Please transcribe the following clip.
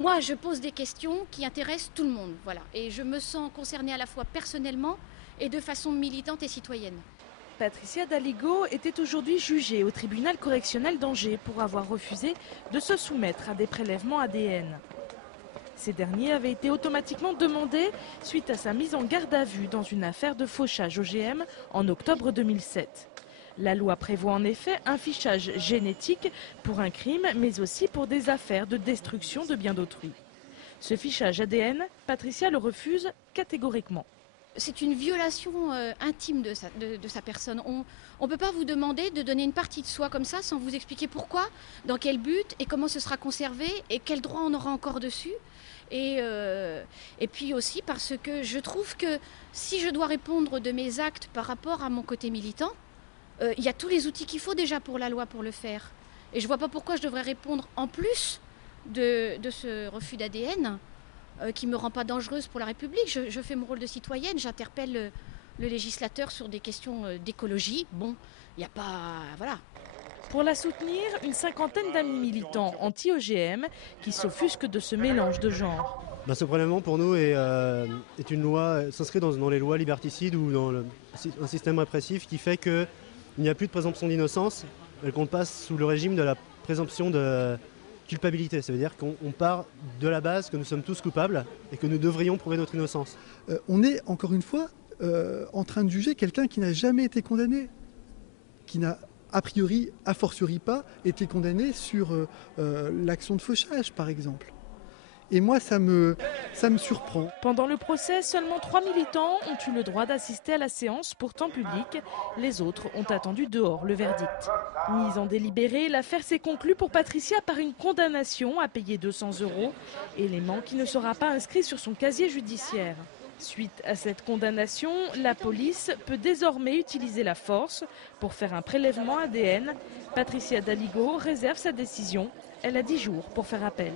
Moi, je pose des questions qui intéressent tout le monde, voilà. Et je me sens concernée à la fois personnellement et de façon militante et citoyenne. Patricia Daligo était aujourd'hui jugée au tribunal correctionnel d'Angers pour avoir refusé de se soumettre à des prélèvements ADN. Ces derniers avaient été automatiquement demandés suite à sa mise en garde à vue dans une affaire de fauchage OGM en octobre 2007. La loi prévoit en effet un fichage génétique pour un crime, mais aussi pour des affaires de destruction de biens d'autrui. Ce fichage ADN, Patricia le refuse catégoriquement. C'est une violation intime de sa personne. On ne peut pas vous demander de donner une partie de soi comme ça sans vous expliquer pourquoi, dans quel but et comment ce sera conservé et quel droit on aura encore dessus. Et puis aussi parce que je trouve que si je dois répondre de mes actes par rapport à mon côté militant, il y a tous les outils qu'il faut déjà pour la loi pour le faire. Et je ne vois pas pourquoi je devrais répondre en plus de ce refus d'ADN qui ne me rend pas dangereuse pour la République. Je fais mon rôle de citoyenne, j'interpelle le législateur sur des questions d'écologie. Bon, il n'y a pas... Voilà. Pour la soutenir, une cinquantaine d'amis militants anti-OGM qui s'offusquent de ce mélange de genres. Ce prélèvement pour nous est une loi, s'inscrit dans les lois liberticides ou dans un système répressif qui fait qu'il n'y a plus de présomption d'innocence, qu'on passe sous le régime de la présomption de culpabilité. Ça veut dire qu'on part de la base que nous sommes tous coupables et que nous devrions prouver notre innocence. On est encore une fois en train de juger quelqu'un qui n'a jamais été condamné, qui n'a a priori, a fortiori pas, été condamné sur l'action de fauchage par exemple. Et moi, ça me surprend. Pendant le procès, seulement 3 militants ont eu le droit d'assister à la séance, pourtant publique. Les autres ont attendu dehors le verdict. Mise en délibéré, l'affaire s'est conclue pour Patricia par une condamnation à payer 200 €, élément qui ne sera pas inscrit sur son casier judiciaire. Suite à cette condamnation, la police peut désormais utiliser la force pour faire un prélèvement ADN. Patricia Daligo réserve sa décision. Elle a 10 jours pour faire appel.